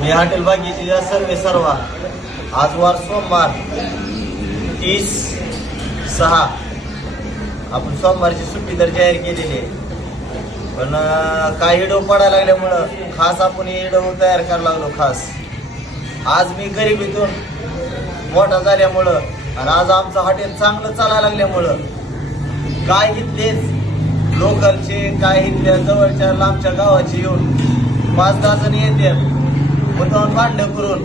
मी hotel बागेची सर्वे सर्वा आज वार सोमवार तीस सहा. आपण सोमवारची सुट्टी तर जाहीर केलेली आहे. पण काही इडो पडायला लागल्यामुळं खास आपण हे इडो तयार करायला लागलो खास. आज मी गरिबीतून मोठा झाल्यामुळं आणि आज आमचं हॉटेल चांगलं चालायला लागल्यामुळं काय इथलेच लोकलचे काय इथल्या जवळच्या लांबच्या गावाचे येऊन पाच दहा जण येतात. मुद्दावून भांडणं करून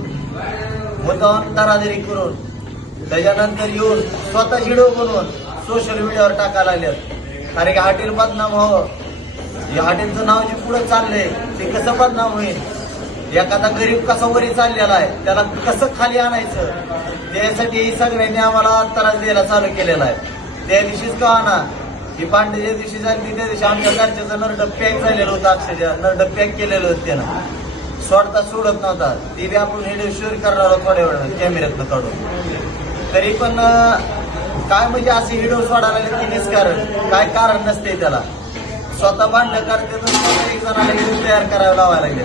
मुद्दावून तरादरी करून त्याच्यानंतर येऊन स्वतः व्हिडिओ बनवून सोशल मीडियावर टाकायला लागल्यात कारण की हॉटेल बदनाम व्हावं. हे हॉटेलचं नाव जे पुढे चाललंय ते कसं बदनाम होईल? एखादा गरीब कसा वरी चाललेला आहे त्याला कसं खाली आणायचं? त्यासाठी सगळ्यांनी आम्हाला त्रास द्यायला चालू केलेला आहे. त्या दिवशीच का ना ही पांडे ज्या दिवशी झाली त्या दिवशी आमच्या घरच्याचं नरड पॅक झालेलं होतं अक्षरशः. नरड पॅक केलेलं होतं त्यानं. सोडता सोडत नव्हता. ती बी आपण व्हिडिओ शूट करणार आहोत थोड्या वेळानं कॅमेऱ्यातनं काढून. तरी पण काय म्हणजे असे व्हिडिओ सोडायला लागले की निस्कारण काय कारण नसते त्याला. स्वतः भांडण करते तर एक जणाला व्हिडिओ तयार करायला लावायला लागले.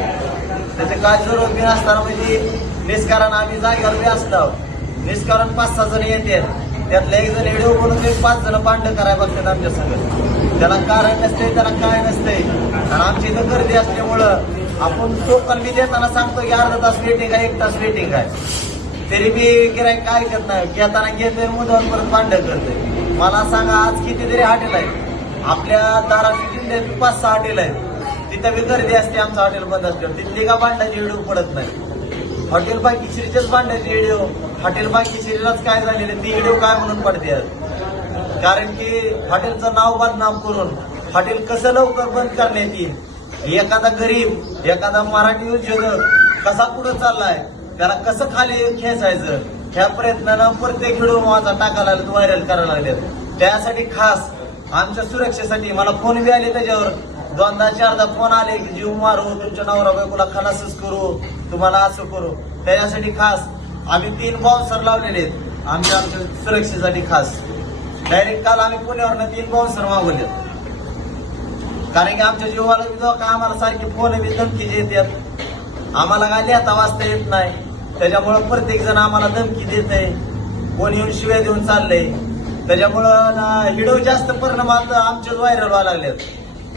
त्याचे काय जरूर बी असताना म्हणजे निष्कारण आम्ही जागेवर बी असतो. निष्कारण पाच सहा जण येते. त्यातले एक जण व्हिडिओ बनून एक पाच जण भांडण करायला बघतात आमच्या सगळं त्याला कारण नसते त्याला काय नसते आणि आमची इथं गर्दी असल्यामुळं आपण टोकन बी देताना सांगतो की अर्धा तास वेटिंग आहे एक तास वेटिंग आहे. तरी बी गिरायक काय करत नाही घेताना घेतोय मुदत परत भांडण करतोय. मला सांगा आज कितीतरी हॉटेल आहे आपल्या धाराशिव जिल्ह्यात पाच सहा हॉटेल आहेत. तिथं बी गर्दी असते आमचं हॉटेल बंद असल्यावर तिथली का भांडाची व्हिडिओ पडत नाही. हॉटेल बाकीश्रीचेच भांडायची व्हिडिओ हॉटेल बाकीश्रीलाच काय झालेले ती व्हिडिओ काय म्हणून पडते? कारण की हॉटेलचं नाव बदनाम करून हॉटेल कसं लवकर बंद करण्यात येईल? एखादा गरीब एखादा मराठी उद्योजक कसा पुढे चाललाय? त्याला कसं खाली खेचायचं? ह्या प्रयत्नानं प्रत्येक व्हिडिओ माझा टाकायला लागलेत व्हायरल करायला लागलेत. त्यासाठी खास आमच्या सुरक्षेसाठी मला फोन बी आले त्याच्यावर. दोनदा चारदा फोन आले की जीव मारू तुमच्या नवरा बायकोला खलासच करू तुम्हाला असं करू. त्याच्यासाठी खास आम्ही तीन बाउन्सर लावलेले आहेत. आमच्या आमच्या सुरक्षेसाठी खास. डायरेक्ट काल आम्ही पुण्यावरनं तीन बाउन्सर मागवले कारण की आमच्या जीवाला बी आम्हाला सारखी फोन बी धमकी येतात आम्हाला काय लिहिता वाचता येत नाही. त्याच्यामुळं प्रत्येक जण आम्हाला धमकी देत आहे. कोण येऊन शिव्या देऊन चाललंय. त्याच्यामुळं हिडव जास्त परिणामात आमचेच व्हायरल व्हायला लागलेत.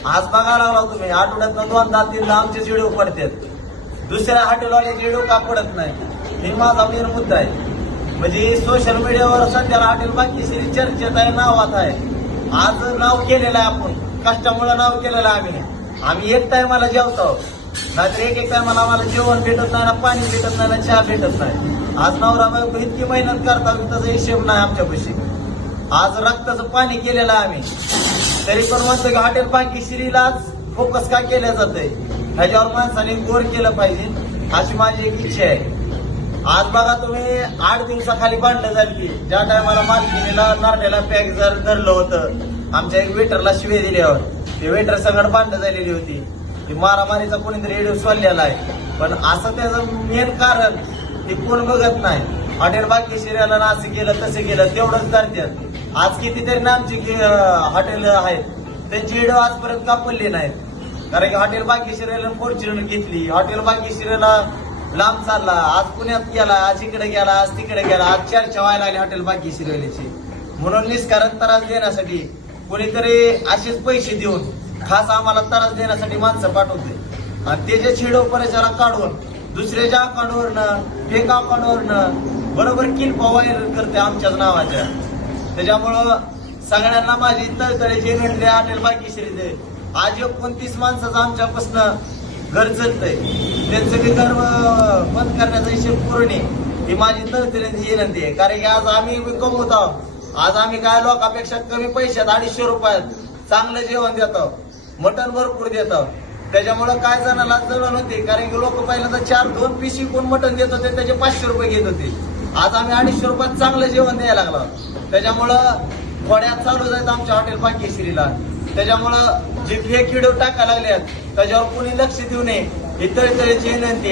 आज बघा लागला तुम्ही आठवड्यात दोनदा तीनदा आमचेच व्हिडिओ पडतात. दुसऱ्या हॉटेलवाल्याचे व्हिडिओ का पडत नाही? हे माझा मेन मुद्दा आहे. म्हणजे सोशल मीडियावर सध्याला हॉटेल बाकी चर्चेत आहे नावात आहे. आज नाव केलेलं आहे आपण. कष्टामुळे नाव केलेलं आम्ही. आम्ही एक टायमाला जेवतो. नाहीतर एक एक टायमाला आम्हाला जेवण भेटत नाही ना पाणी भेटत नाही ना चहा भेटत नाही. आज नवरा बायको इतकी मेहनत करता त्याचा हिशेब नाही आमच्यापाशी आज रक्ताचं पाणी केलेलं आम्ही. तरी पण म्हणतो की हॉटेल पाकी श्रीलाच फोकस का केलं आहे ह्याच्यावर माणसाने गोर केलं पाहिजे अशी माझी एक इच्छा आहे. आज बघा तुम्ही आठ दिवसाखाली भांडणं झाली ज्या टायमाला मालकिनीला नारण्याला पॅक जर धरलं होतं आमच्या एक वेटरला शिवे दिल्यावर. ते वेटर सगळं बांध झालेली होती. ती मारामारीचा कोणीतरी रेडिओ सोडलेला आहे. पण असं त्याचं मेन कारण ते कोण बघत नाही. हॉटेल बाकी शिरायला ना असं केलं तसं केलं तेवढंच करतात आज कितीतरी ना आमची हॉटेल आहेत. त्यांची रेडिओ आजपर्यंत कापडली नाहीत. कारण की हॉटेल बाकी शिरायला फॉर्च्युनर घेतली. हॉटेल बाकी शिरायला लांब चालला. आज पुण्यात गेला आज इकडे गेला आज तिकडे गेला. आज चर्चा व्हायला आली हॉटेल बाकी म्हणून निष्कारण त्रास देण्यासाठी कोणीतरी असेच पैसे देऊन खास आम्हाला त्रास देण्यासाठी माणसं पाठवते. आणि त्याच्या छेडो परिसराला काढून दुसऱ्याच्या अकाउंटवरनं फेक अकाउंटवरनं बरोबर किरपा वायरल करते आमच्याच नावाच्या त्याच्यामुळं सगळ्यांना माझी तळतळीची विनंती आहे हॉटेल दे शिरीते आज एकोणतीस माणसाचं आमच्यापासून घर चालतंय त्यांचं बी घर बंद करण्याचा हिशेब पूर्ण आहे ही माझी तळतळीची विनंती आहे. कारण की आज आम्ही कमवत आहोत. आज आम्ही काय लोकांपेक्षा कमी पैशात अडीचशे रुपयात चांगलं जेवण देतो मटण भरपूर देतो. त्याच्यामुळं काय जणाला जळण होते कारण की लोक पहिल्यांदा चार दोन पिशी कोण मटण देत होते त्याचे पाचशे रुपये घेत होते. आज आम्ही अडीचशे रुपयात चांगलं जेवण द्यायला लागलो. त्याच्यामुळं थोड्यात चालू जायचं आमच्या हॉटेल पाकिश्रीला त्याच्यामुळं जे फेक व्हिडिओ टाकायला लागल्यात त्याच्यावर कोणी लक्ष देऊ नये ही तळतळीची विनंती आहे.